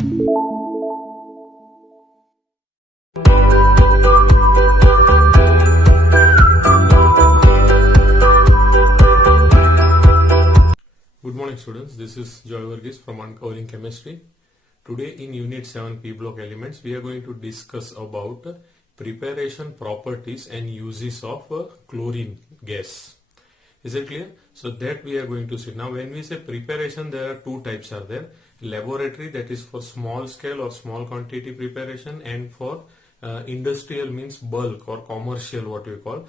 Good morning students, this is Joy Varghese from Uncovering Chemistry. Today in Unit 7 P Block Elements we are going to discuss about preparation properties and uses of chlorine gas. Is it clear? So that we are going to see. Now when we say preparation, there are two types are there. Laboratory, that is for small scale or small quantity preparation, and for industrial means bulk or commercial, what we call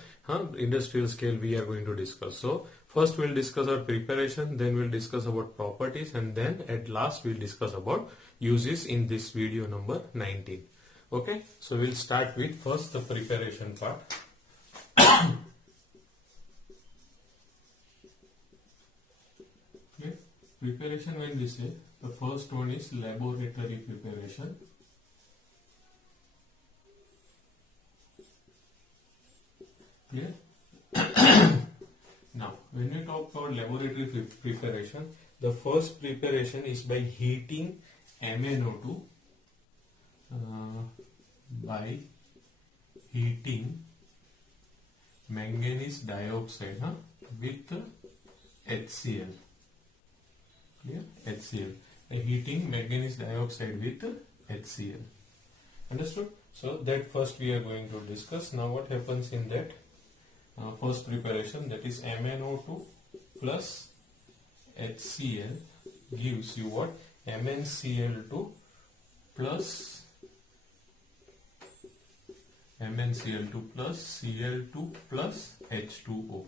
industrial scale we are going to discuss. So first we'll discuss our preparation, then we'll discuss about properties, and then at last we'll discuss about uses in this video number 19. Okay, so we'll start with first the preparation part. Okay, preparation, when we say, the first one is laboratory preparation. Clear? Now, when we talk about laboratory preparation, the first preparation is by heating MnO2 by heating manganese dioxide with HCl. Clear? HCl. Heating manganese dioxide with HCl. Understood? So that first we are going to discuss. Now what happens in that first preparation, that is MnO2 plus HCl gives you what? MnCl2 plus Cl2 plus H2O.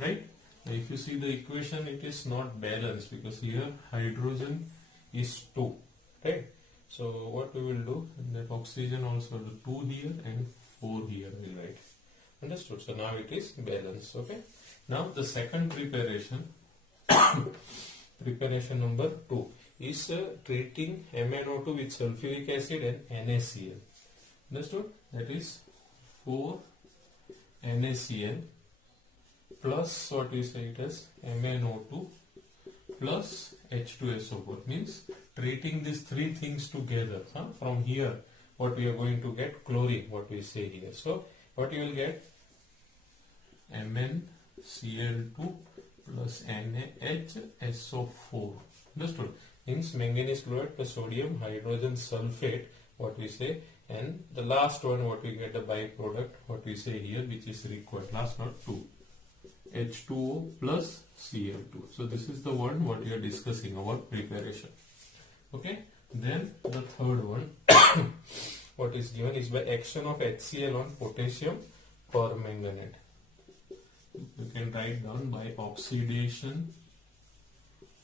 Right? Now if you see the equation, it is not balanced because here hydrogen is 2. Right? So what we will do, that oxygen also the 2 here and 4 here we will write. Understood? So now it is balanced. Okay. Now the second preparation, preparation number 2, is treating MnO2 with sulfuric acid and NaCl. Understood? That is 4 NaCl plus what we say it as MnO2 plus H2SO4, means treating these three things together. From here what we are going to get? Chlorine, what we say here. So what you will get? MnCl2 plus NaHSO4. Understood? Means manganese chloride plus sodium hydrogen sulfate, what we say, and the last one what we get, the byproduct, what we say here, which is required, last one 2, H2O plus Cl2. So this is the one what we are discussing about preparation. Okay. Then the third one what is given is by action of HCl on potassium permanganate. You can write down by oxidation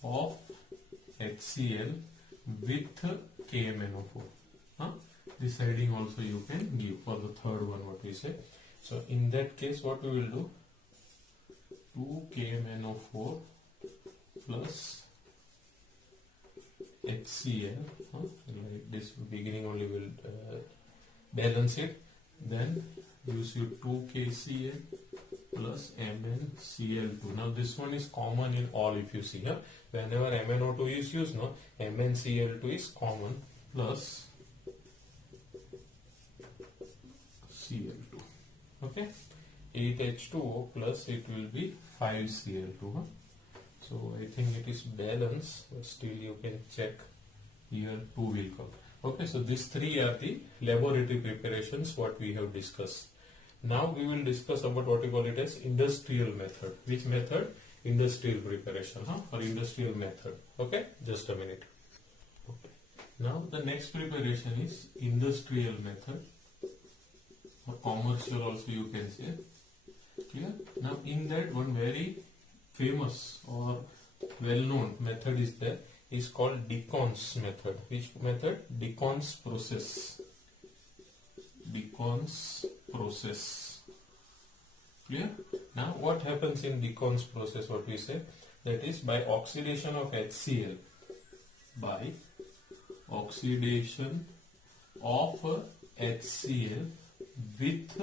of HCl with KMnO4. This heading also you can give for the third one what we say. So in that case what we will do, 2 KMnO4 plus HCl, like this beginning only will balance it, then use your 2 KCl plus MnCl2. Now this one is common in all, if you see here, whenever MnO2 is used, no, MnCl2 is common plus Cl2. Okay, 8H2O plus it will be 5Cl2. So I think it is balanced, but still you can check here 2 will come. Okay, so these three are the laboratory preparations what we have discussed. Now we will discuss about what we call it as industrial method. Which method? Industrial preparation, or industrial method. Okay, just a minute. Okay. Now the next preparation is industrial method, or commercial also you can say. Clear? Now in that, one very famous or well-known method is there, is called Decons method. Which method? Decons process. Decons process. Clear? Now what happens in Decons process, what we say, that is by oxidation of HCl, by oxidation of HCl with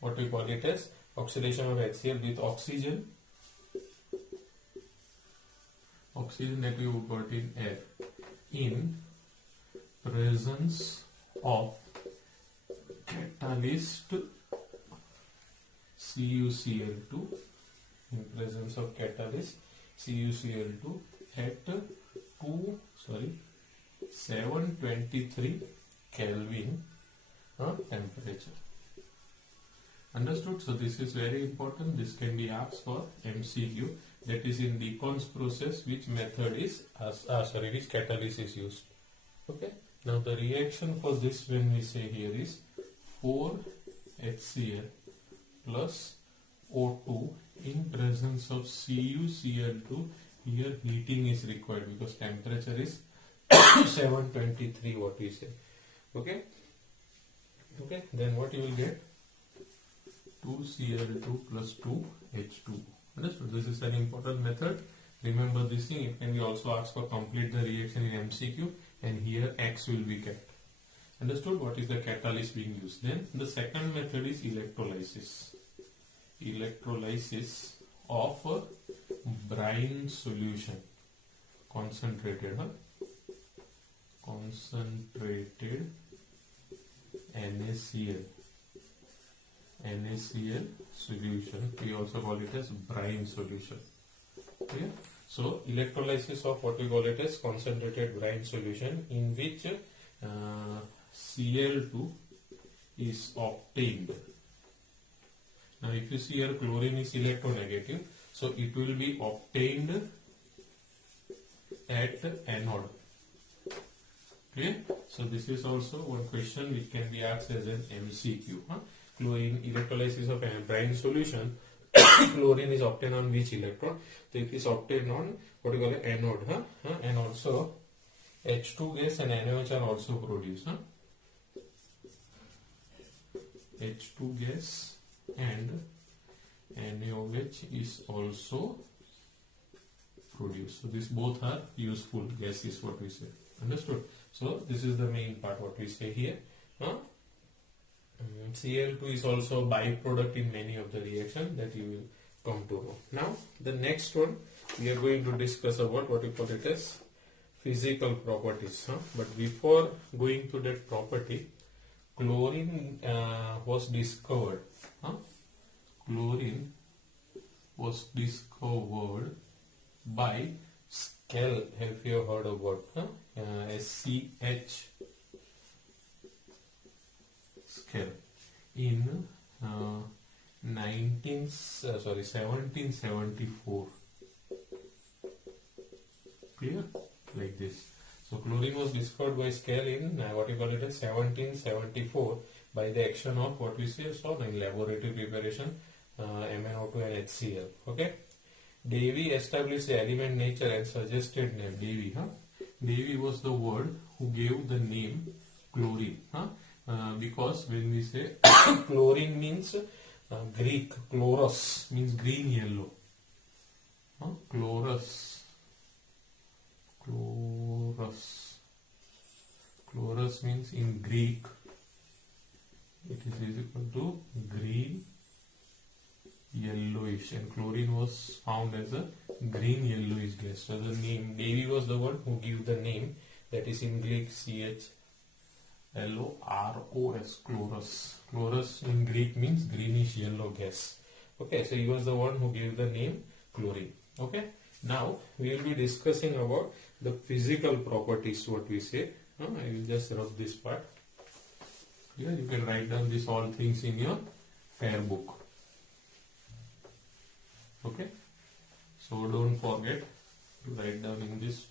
what we call it as oxidation of HCl with oxygen that we got in air, in presence of catalyst CuCl2, in presence of catalyst CuCl2 at 723 Kelvin temperature. Understood? So this is very important. This can be asked for MCQ. That is in Decons process, which method is which catalyst is used. Okay. Now the reaction for this, when we say here, is 4HCl plus O2 in presence of CuCl2. Here heating is required because temperature is 723, what we say. Okay. Okay. Then what you will get? 2Cl2 plus 2H2. Understood? This is an important method. Remember this thing. It can be also asked for complete the reaction in MCQ, and here X will be kept. Understood? What is the catalyst being used? Then the second method is electrolysis. Electrolysis of a brine solution, concentrated NaCl solution. We also call it as brine solution. Okay? So electrolysis of what we call it as concentrated brine solution, in which Cl2 is obtained. Now if you see here, chlorine is electronegative, so it will be obtained at anode. Clear? So this is also one question which can be asked as an MCQ. Chlorine, electrolysis of a brine solution, chlorine is obtained on which electrode? So it is obtained on what we call an anode, and also H2 gas and NaOH are also produced. H2 gas and NaOH is also produced. So these both are useful gases, what we say. Understood? So this is the main part what we say here. Cl2 is also byproduct in many of the reactions that you will come to know. Now the next one we are going to discuss about what we call it as physical properties. But before going to that property, chlorine was discovered. Chlorine was discovered by Schl. Have you heard about SCH? Schl in 1774. Clear? Like this. So chlorine was discovered by Schl in what you call it as 1774 by the action of what we say so in laboratory preparation, MnO2 and HCl. Okay. Davy established the element nature and suggested name. Davy was the word who gave the name chlorine. Because when we say chlorine means Greek, chloros means green yellow. Chloros means in Greek it is equal to green yellowish, and chlorine was found as a green yellowish gas. So the name Davy was the one who gave the name, that is in Greek CHLOROS, chloros. Chloros in Greek means greenish yellow gas. Okay, so he was the one who gave the name chlorine. Okay, now we will be discussing about the physical properties, what we say. I will just rub this part. Here you can write down these all things in your fair book. Okay, so don't forget to write down in this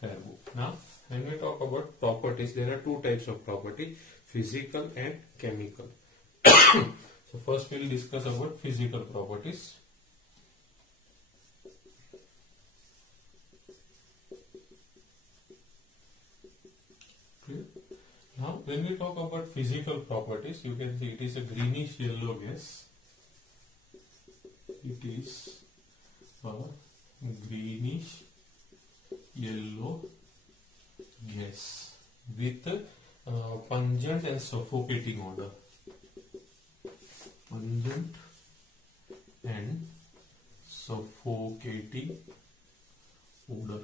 fair book. Now when we talk about properties, there are two types of property, physical and chemical. So first we will discuss about physical properties. Clear? Now when we talk about physical properties, you can see it is a greenish yellow gas. It is a greenish yellow gas with pungent and suffocating odor. Pungent and suffocating odor.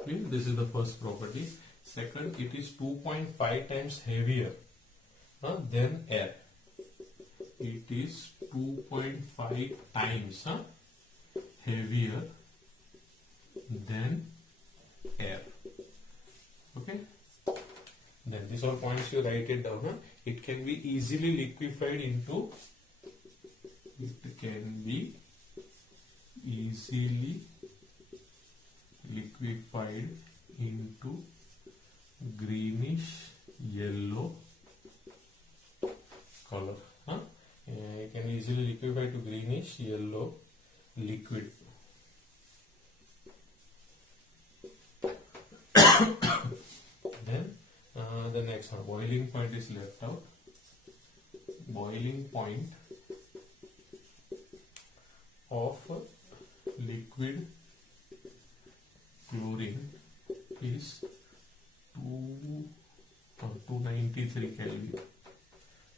Okay, this is the first property. Second, it is 2.5 times heavier than air. It is 2.5 times heavier than air. Okay. Then these all points you write it down. It can be easily liquefied into. It can be easily liquefied into greenish yellow color. You can easily liquefy to greenish yellow liquid. Then the next one, boiling point is left out. Boiling point of liquid chlorine is 293 Kelvin.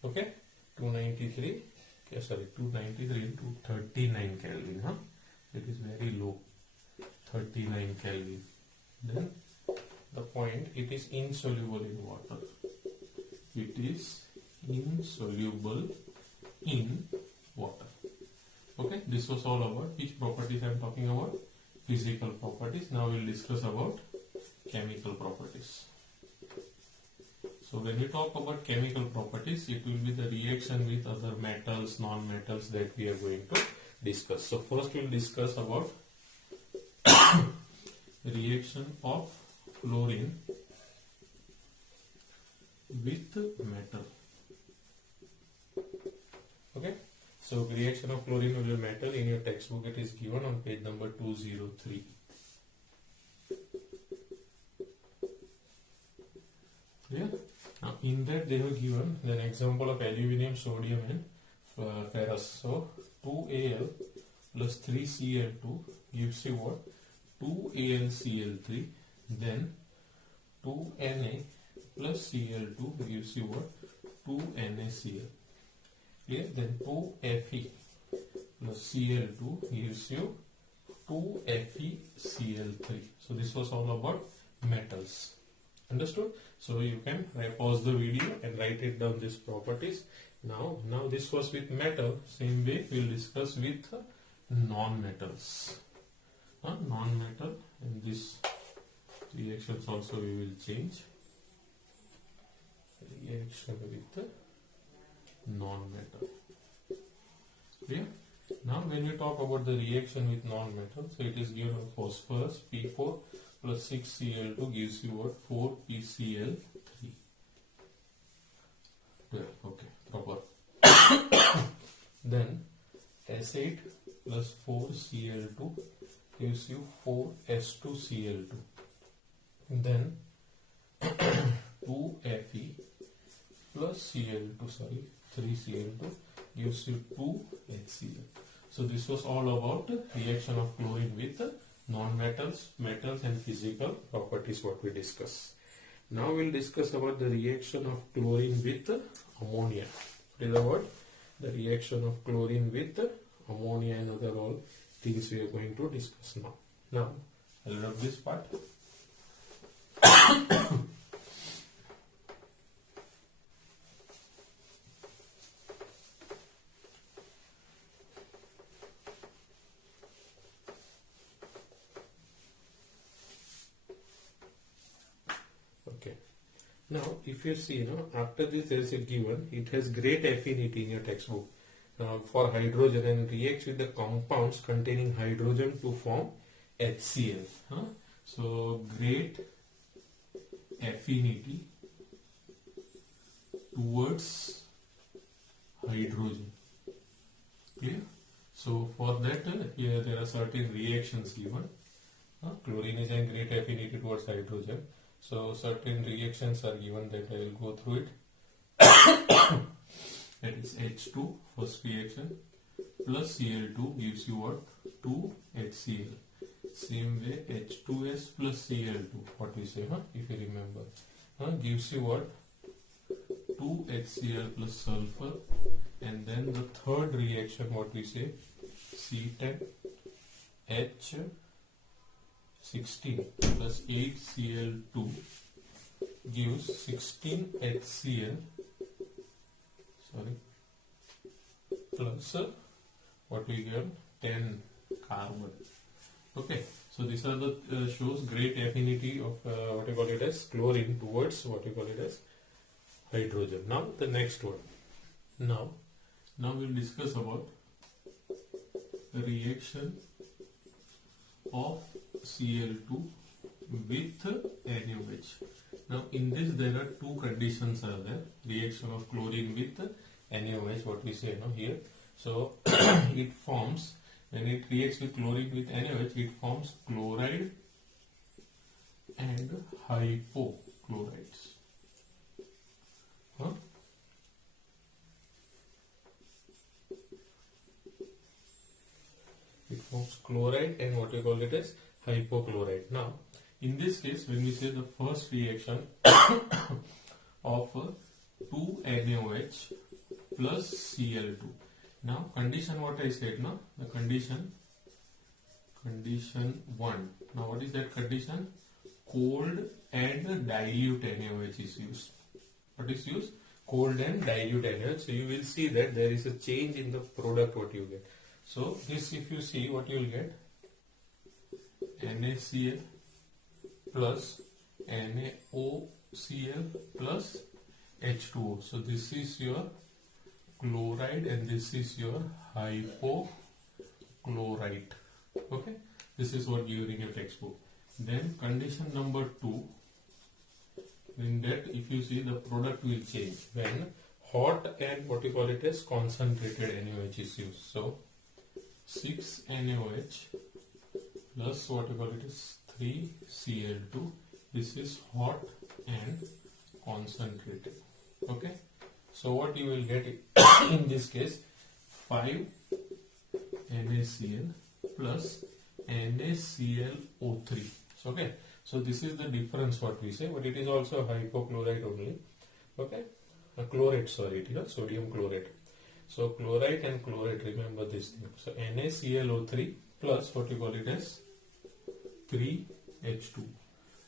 Okay, 293. Okay, sorry, 293 into 39 Kelvin. It is very low. 39 Kelvin. Then the point, it is insoluble in water. It is insoluble in water. Okay, this was all about which properties I am talking about. Physical properties. Now we will discuss about chemical properties. So when we talk about chemical properties, it will be the reaction with other metals, non-metals that we are going to discuss. So first we will discuss about reaction of chlorine with metal. Okay, so reaction of chlorine with metal in your textbook, it is given on page number 203. Yeah. Now in that they have given an example of aluminium, sodium and ferrous. So 2Al plus 3Cl2 gives you what? 2AlCl3. Then 2Na plus Cl2 gives you what? 2NaCl. Clear? Then 2Fe plus Cl2 gives you 2FeCl3. So this was all about metals. Understood? So you can pause the video and write it down, these properties. Now this was with metal. Same way we will discuss with non-metals. Non-metal, and this reactions also we will change. Reaction with non-metal. Clear? Now when we talk about the reaction with non-metal, so it is given phosphorus P4 plus 6Cl2 gives you what? 4PCl3. Okay, proper. Then acid plus 4Cl2 gives you 4S2Cl2. Then 2Fe plus Cl2, sorry, 3Cl2 gives you 2HCl. So this was all about reaction of chlorine with non-metals, metals and physical properties what we discuss. Now we will discuss about the reaction of chlorine with ammonia. What is about the reaction of chlorine with ammonia and other all things we are going to discuss now. Now I will rub this part. Now, if you see, after this there is a given, it has great affinity in your textbook for hydrogen and reacts with the compounds containing hydrogen to form HCl. So, great affinity towards hydrogen. Clear? So, for that, here there are certain reactions given. Chlorine is a great affinity towards hydrogen. So certain reactions are given that I will go through it. That is H2, first reaction, plus Cl2 gives you what? 2HCl. Same way H2S plus Cl2, what we say, if you remember, gives you what? 2HCl plus sulfur. And then the third reaction, what we say, C10H16 plus 8Cl2 gives 16 HCl, plus what we get 10 carbon. Okay, so these are the shows great affinity of what you call it as chlorine towards what you call it as hydrogen. Now the next one. Now we'll discuss about the reaction of Cl2 with NaOH. Now in this there are two conditions are there. Reaction of chlorine with NaOH, what we say now here. So it forms, when it reacts with chlorine with NaOH, it forms chloride and hypochlorites. It forms chloride and what we call it as hypochlorite. Now in this case, when we say the first reaction of 2NaOH plus Cl2. Now condition what I said now, the condition 1. Now what is that condition? Cold and dilute NaOH is used. What is used? Cold and dilute NaOH. So you will see that there is a change in the product what you get. So this, if you see what you will get, NaCl plus NaOCl plus H2O. So this is your chloride and this is your hypochlorite. Okay, this is what given in your textbook. Then condition number 2, in that if you see the product will change when hot and what you call it as concentrated NaOH is used. So 6 NaOH plus what you call it is 3 Cl2. This is hot and concentrated. Okay, so what you will get in this case, 5 NaCl plus NaClO3. So, okay, so this is the difference what we say, but it is also hypochlorite only. Okay, chlorate, sorry, it is sodium chlorate. So chlorite and chlorate, remember this thing. So NaClO3 plus what you call it as 3H2.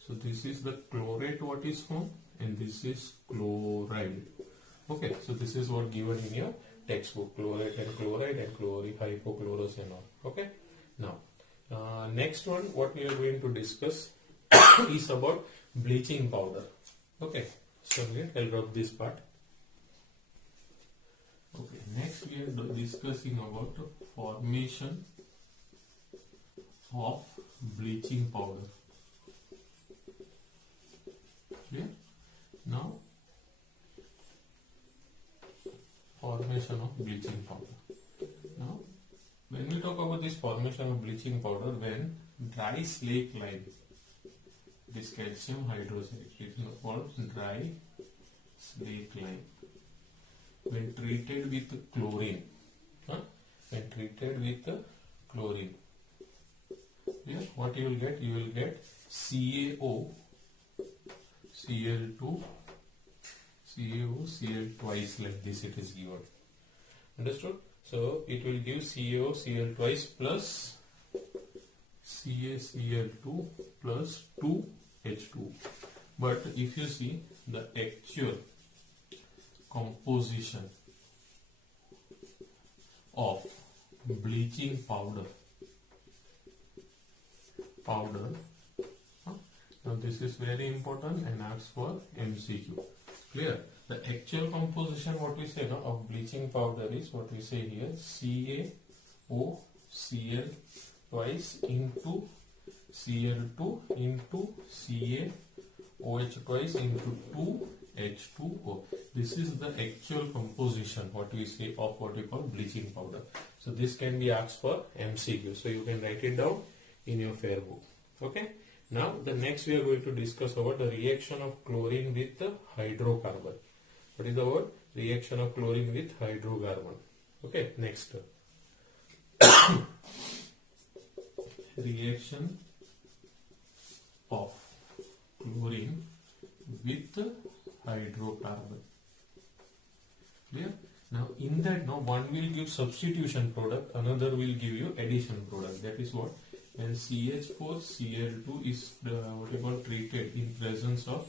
So this is the chlorate what is formed and this is chloride. Okay, so this is what given in your textbook, chlorate and chloride and hypochlorous and all. Okay, now next one what we are going to discuss is about bleaching powder. Okay, so I'll drop this part. Okay, next we are discussing about formation of bleaching powder. Clear? Now, formation of bleaching powder. Now, when we talk about this formation of bleaching powder, when dry slake lime, this calcium hydroxide, it is called dry slake lime. When treated with chlorine, yeah, what you will get? You will get CaO, Cl2, Cl twice, like this it is given. Understood? So it will give CaO, Cl twice plus CaCl2 plus 2H2. But if you see the actual composition of bleaching powder, now this is very important and asks for MCQ. Clear? The actual composition what we say now of bleaching powder is what we say here, CaO, Cl twice into Cl2 into CaOH twice into 2H2O. This is the actual composition what we say of what we call bleaching powder. So this can be asked for MCQ. So you can write it down in your fair book. Okay. Now the next we are going to discuss about the reaction of chlorine with the hydrocarbon. What is the word? Reaction of chlorine with hydrocarbon. Okay. Next. Reaction of chlorine with hydrocarbon. Clear? Now in that, now one will give substitution product, another will give you addition product. That is what? When CH4Cl2 is what you call treated in presence of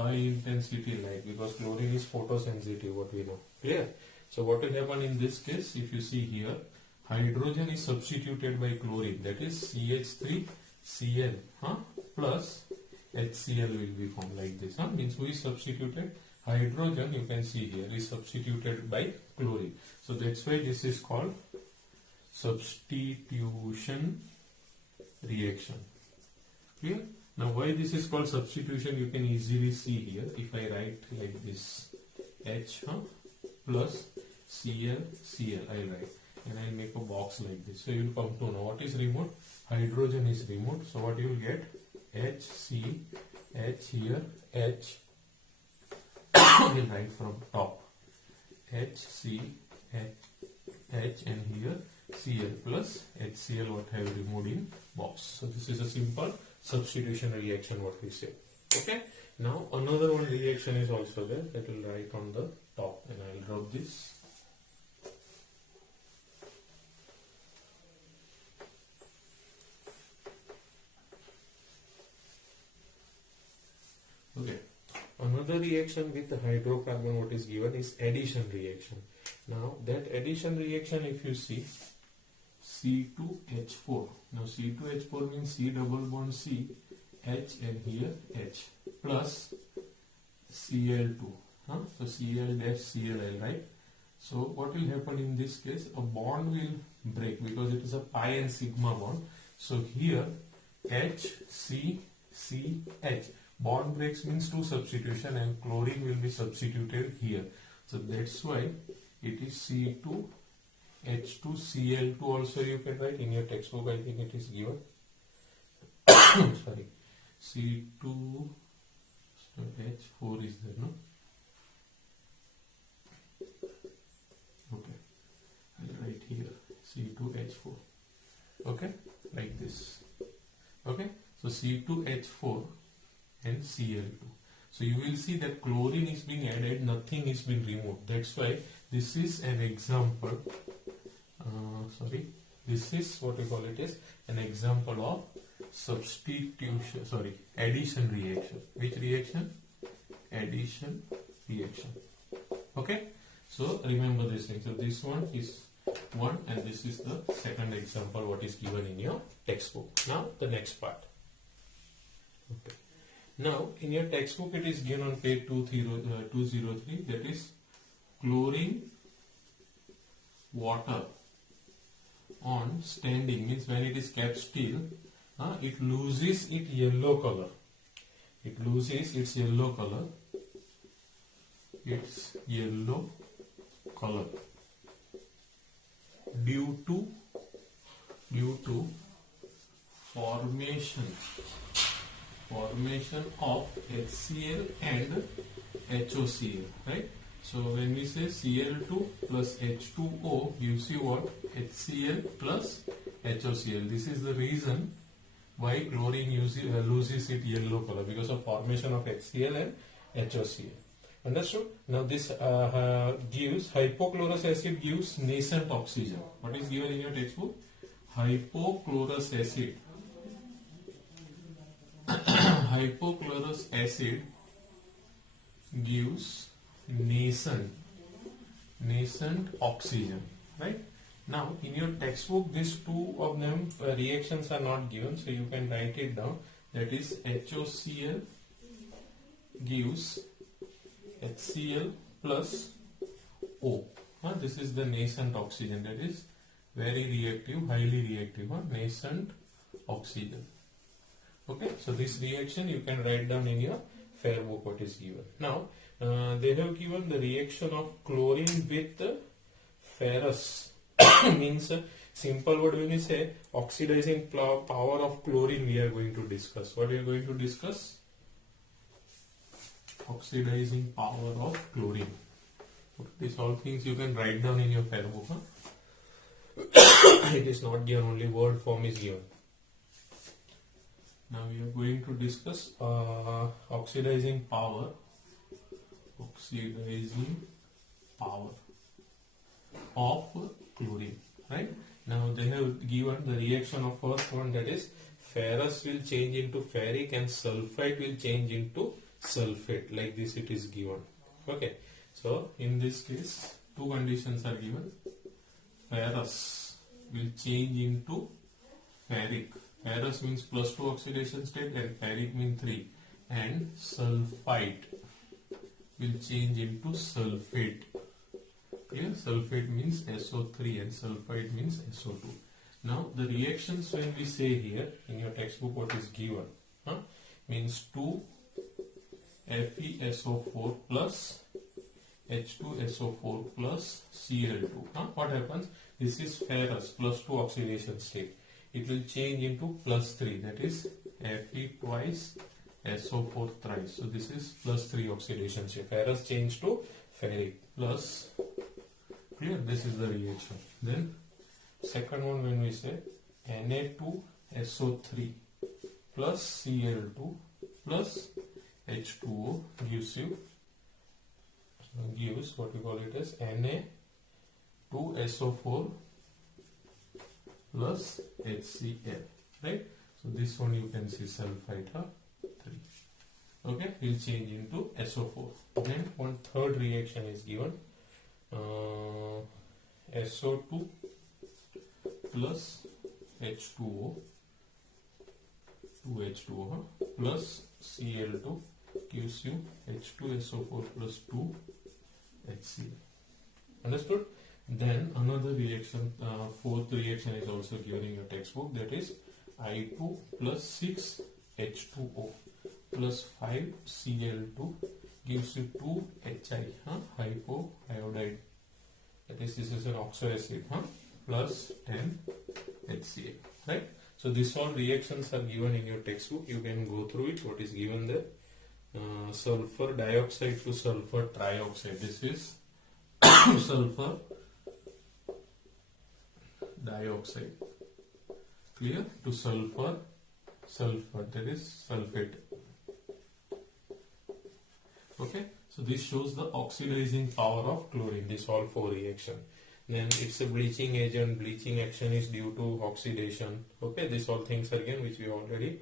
high intensity light, because chlorine is photosensitive, what we know. Clear? So what will happen in this case? If you see here, hydrogen is substituted by chlorine, that is CH3Cl plus HCl will be formed like this. Means who is substituted? Hydrogen, you can see here, is substituted by chlorine. So that's why this is called substitution reaction. Clear? Now why this is called substitution, you can easily see here. If I write like this, H plus Cl, I'll write, and I'll make a box like this. So you'll come to know what is removed. Hydrogen is removed. So what you will get? HC, H here, H. We'll write from top. HC, H, and here Cl plus HCl, what I have removed in box. So this is a simple substitution reaction, what we say. Okay. Now another one reaction is also there, that will write on the top, and I will drop this. Okay. Another reaction with the hydrocarbon, what is given is addition reaction. Now that addition reaction, if you see, C2H4. Now C2H4 means C double bond C, H, and here H plus Cl2. So Cl dash Cl, I'll write. So what will happen in this case? A bond will break because it is a pi and sigma bond. So here H, C, C, H. Bond breaks means two substitution, and chlorine will be substituted here. So that's why it is C2, H2, Cl2 also you can write in your textbook. I think it is given. Sorry. C2, so H4 is there, no? Okay. I'll write here C2H4. Okay? Like this. Okay? So C2H4 and Cl2. So you will see that chlorine is being added, nothing is being removed. That's why this is an example. This is what we call it is an example of addition reaction. Which reaction? Addition reaction. Okay. So remember this thing. So this one is one, and this is the second example what is given in your textbook. Now the next part. Okay. Now in your textbook it is given on page 203, that is chlorine water on standing, means when it is kept still, it loses its yellow color. It loses its yellow color. Its yellow color due to formation of HCl and HOCl, right? So when we say Cl2 plus H2O gives you what? HCl plus HOCl. This is the reason why chlorine loses its yellow color, because of formation of HCl and HOCl. Understood? Now this gives, hypochlorous acid gives nascent oxygen. What is given in your textbook? Hypochlorous acid. Hypochlorous acid gives nascent oxygen, right? Now in your textbook these two of them reactions are not given, so you can write it down. That is HOCl gives HCl plus O. This is the nascent oxygen, that is very reactive, highly reactive, nascent oxygen. Okay, so this reaction you can write down in your fair book what is given. Now they have given the reaction of chlorine with ferrous. Means simple word when we say oxidizing power of chlorine we are going to discuss. What we are going to discuss? Oxidizing power of chlorine. Okay, these all things you can write down in your fair book. It is not given, only word form is given. Now we are going to discuss oxidizing power. Oxidizing power of chlorine. Right? Now they have given the reaction of first one, that is ferrous will change into ferric and sulfite will change into sulfate. Like this it is given. Okay, so in this case two conditions are given. Ferrous will change into ferric. Ferrous means +2 oxidation state and ferric means 3, and sulfite will change into sulfate. Clear? Sulfate means SO3 and sulfite means SO2. Now the reactions when we say here in your textbook what is given means 2 FeSO4 plus H2SO4 plus Cl2. What happens? This is ferrous +2 oxidation state. It will change into +3, that is Fe twice SO4 thrice. So this is +3 oxidation state. Ferrous change to ferric plus. Clear? This is the reaction. Then second one when we say Na2SO3 plus Cl2 plus H2O gives what we call it as Na2SO4 plus HCl, right? So this one you can see sulfite 3. Okay, will change into SO4. Then one third reaction is given. SO2 plus H2O, 2H2O plus Cl2 gives you H2SO4 plus 2 HCl. Understood? Then another reaction, fourth reaction is also given in your textbook, that is I2 plus 6 H2O plus 5 Cl2 gives you 2 HI, hypoiodide. That is, this is an oxo acid, plus 10 HCl, right? So these all reactions are given in your textbook. You can go through it. What is given there? Sulfur dioxide to sulfur trioxide. This is sulfur dioxide. Clear? To sulfur, that is sulfate. Okay, so this shows the oxidizing power of chlorine. This all four reaction. Then it's a bleaching agent. Bleaching action is due to oxidation. Okay, these all things again which we already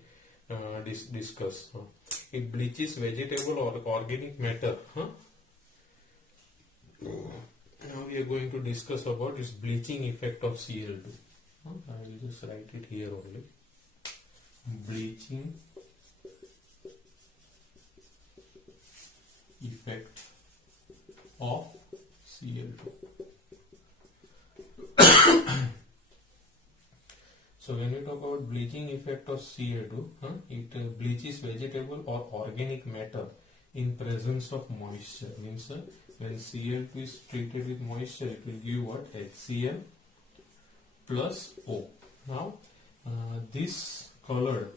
discussed. It bleaches vegetable or organic matter. Now we are going to discuss about this bleaching effect of Cl2. I will just write it here only. Bleaching effect of Cl2. So when we talk about bleaching effect of Cl2, it bleaches vegetable or organic matter in presence of moisture. Means when Cl2 is treated with moisture, it will give what? HCl plus O. Now this colored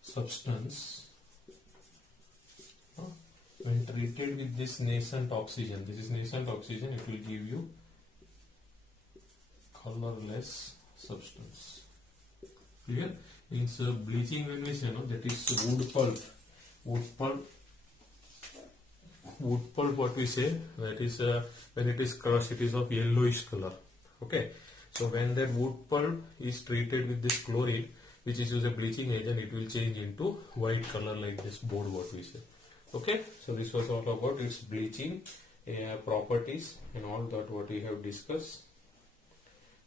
substance, when treated with this nascent oxygen, this is nascent oxygen, it will give you colorless substance. Clear? Means bleaching when we say, that is wood pulp. Wood pulp, what we say, that is when it is crushed, it is of yellowish color. Okay, so when that wood pulp is treated with this chlorine, which is used as a bleaching agent, it will change into white color like this board, what we say. Okay, so this was all about its bleaching properties and all that what we have discussed.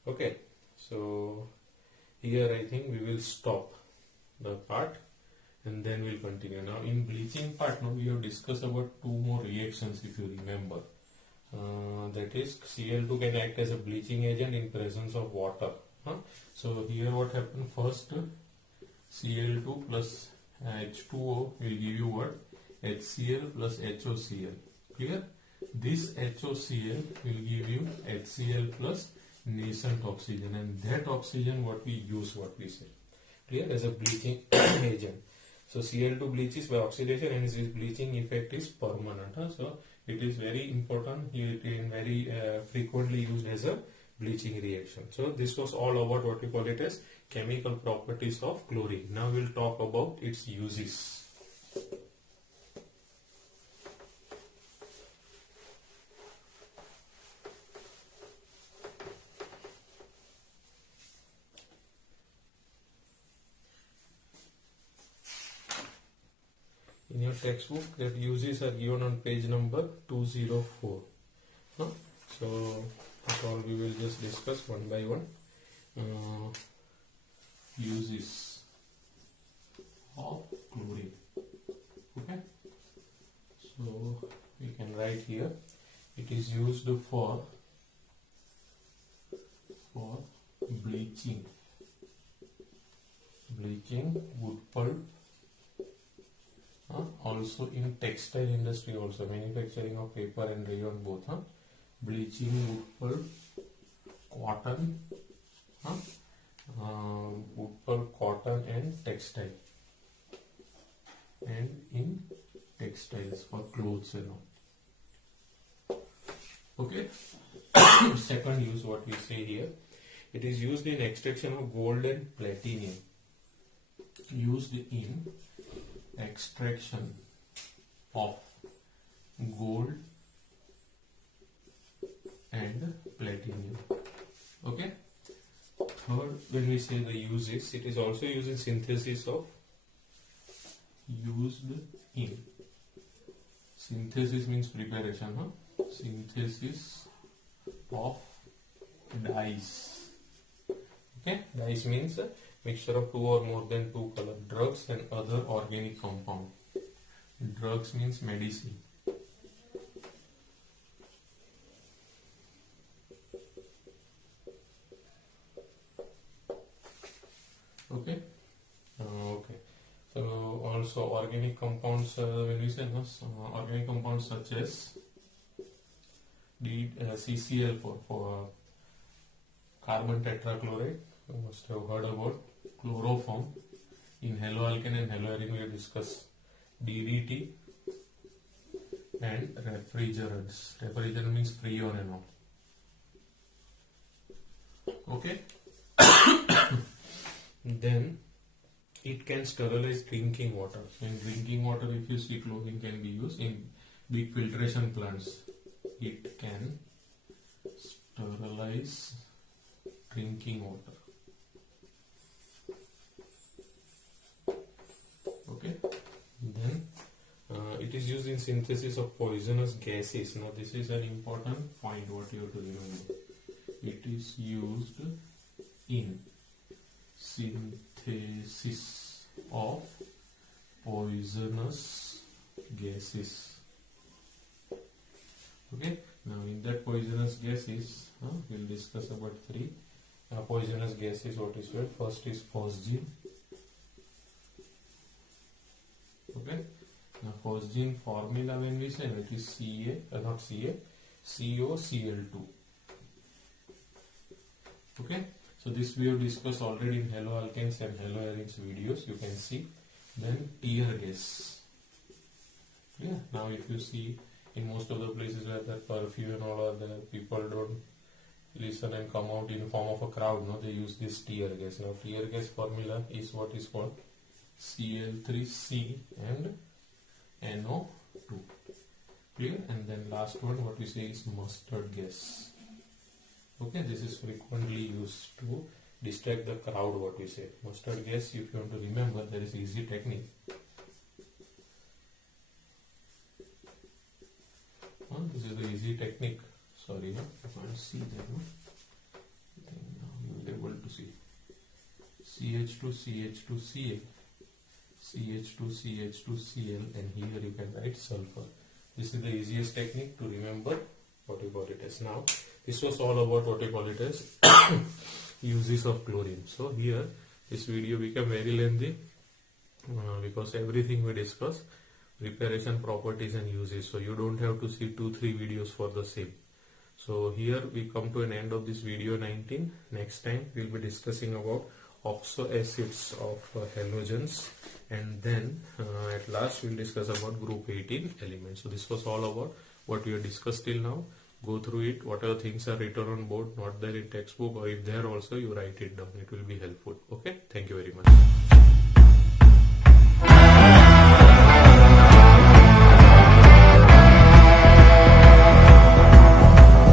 Okay, so here I think we will stop the part and then we'll continue. Now in bleaching part, now we have discussed about two more reactions if you remember. That is Cl2 can act as a bleaching agent in presence of water. So here what happened, first Cl2 plus H2O will give you what? HCl plus HOCl. Clear? This HOCl will give you HCl plus nascent oxygen, and that oxygen what we use, what we say. Clear? As a bleaching agent. So Cl2 bleaches by oxidation and its bleaching effect is permanent. So it is very important, it is very frequently used as a bleaching reaction. So this was all about what we call it as chemical properties of chlorine. Now we will talk about its uses. in your textbook that uses are given on page number 204. So that's all we will just discuss one by one. Uses of chlorine. Okay, so we can write here, it is used for bleaching wood pulp, also in textile industry, also manufacturing of paper and rayon both, bleaching wood pulp, cotton, wood pulp, cotton and textile, and in textiles for clothes and all. Okay. Second use, what we say here, it is used in extraction of gold and platinum. Used in extraction of gold and platinum. Okay. Third, when we say the uses, it is also used in synthesis of synthesis means preparation, synthesis of dyes. Okay, dyes means a mixture of two or more than two colored drugs and other organic compound. Drugs means medicine. Okay. Okay. So also organic compounds, when we say organic compounds such as CCl4 for carbon tetrachloride, you must have heard about. Chloroform, in haloalkane and haloarine we have discussed DDT, and refrigerants. Refrigerant means freon and all. Okay. Then it can sterilize drinking water. So in drinking water, if you see, chlorine can be used in big filtration plants. It can sterilize drinking water. Okay. Then it is used in synthesis of poisonous gases. Now this is an important point what you have to remember. It is used in synthesis of poisonous gases. Okay. Now in that poisonous gases, we'll discuss about three poisonous gases. What is well? First is phosgene. Okay. Now phosgene formula, when we say it is COCl2. Okay. So this we have discussed already in haloalkanes and haloarenes videos. You can see. Then tear gas. Yeah. Now if you see in most of the places where the perfume and all are there, people don't listen and come out in form of a crowd. No, they use this tear gas. Now tear gas formula is what is called Cl3C and NO2. Clear? And then last one, what we say is mustard gas. Okay, this is frequently used to distract the crowd, what we say. Mustard gas, if you want to remember, there is easy technique. This is the easy technique. Sorry, you can't see that. Then you will be able to see. CH2CH2Cl, CH2CH2Cl, and here you can write sulfur. This is the easiest technique to remember what you call it as. Now, this was all about what you call it as uses of chlorine. So here, this video became very lengthy because everything we discuss, preparation, properties and uses. So you don't have to see 2-3 videos for the same. So here we come to an end of this video 19. Next time we'll be discussing about oxo acids of halogens, and then at last we'll discuss about group 18 elements. So this was all about what we have discussed till now. Go through it. Whatever things are written on board, not there in textbook, or if there also, you write it down. It will be helpful. Okay. Thank you very much.